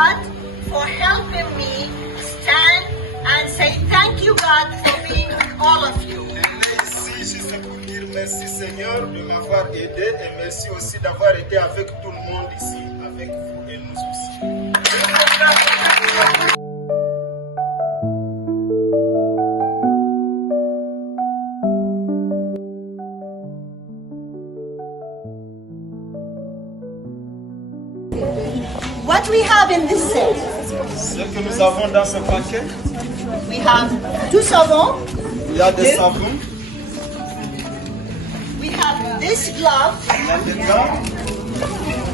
God for helping me stand and say thank you, God, for being with all of you. Ici, je sais pour dire merci Seigneur de m'avoir aidé et merci aussi d'avoir été avec tout le monde ici, avec vous et nous aussi. What we have in this set, Ce que nous avons dans ce paquet, we have 2 savons, il y a des savons, we have this glove. il y a des gants.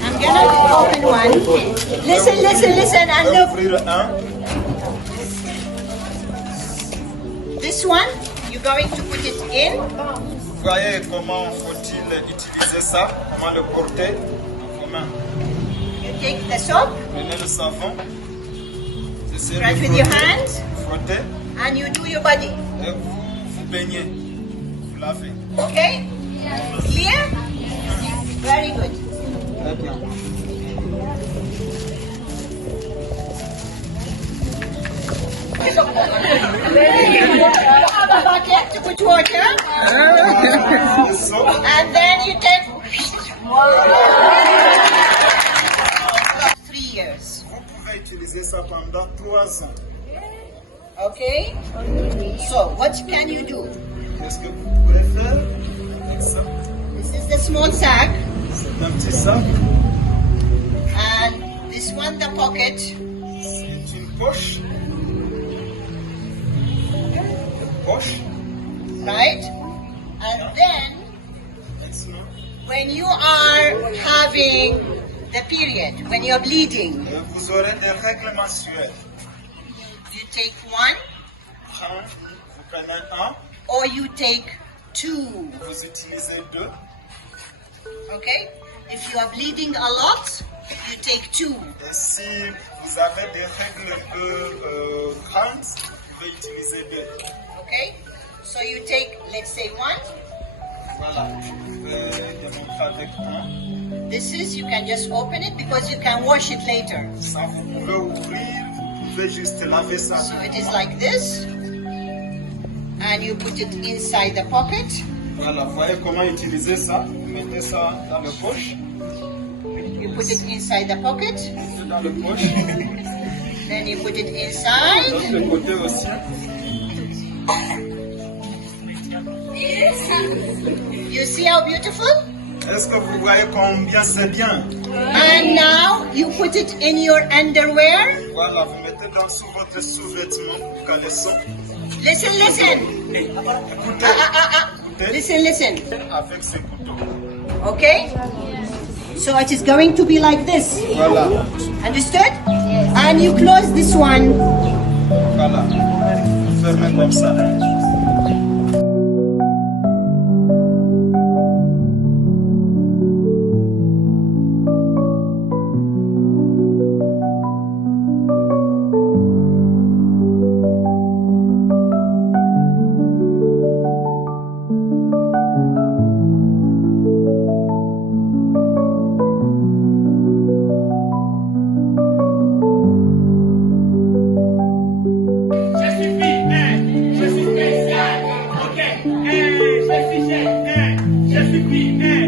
I'm gonna open one. Listen, Je and vais look. ouvrir un. This one, you're going to put it in. Vous voyez comment faut-il utiliser ça, comment le porter dans vos mains. You take the soap, Prenez le savon, essayez brush de with your hands, frotter and you do your body. et vous baignez, vous lavez. Okay? Clear? Very good. Très bien. You have a bucket to put water, and then you take 3 years. Vous pouvez utiliser ça pendant 3 ans. Okay? So, what can you do? Qu'est-ce que vous pouvez faire avec ça? This is the small sack, C'est un petit sac, and this one the pocket. c'est une poche. Poche. Right? And then, Maintenant, when you are having the period, when you're bleeding, vous aurez des règles mensuelles. you take one Vous prenez un, or you take 2. vous utilisez 2. Okay? If you are bleeding a lot, you take 2. Et si vous avez des règles un peu grandes, vous pouvez utiliser 2. Okay? So you take, let's say 1. Voilà, je vais démontrer avec un. This is, you can just open it because you can wash it later. Ça, vous pouvez ouvrir, vous pouvez juste laver ça. So it is like this. And you put it inside the pocket. Voilà, vous voyez comment utiliser ça. Vous mettez ça dans le poche. You put it inside the pocket. Dans le poche. Then you put it De inside. l'autre côté aussi. You see how beautiful? Est-ce que vous voyez combien c'est bien? And now you put it in your underwear. Voilà, vous mettez dans sous votre sous-vêtement, caleçon. Listen. Écoutez, écoutez Listen. avec ce couteau. Okay? So it is going to be like this. Voilà, Understood? And you close this one. voilà. Fermez comme ça. Je suis P,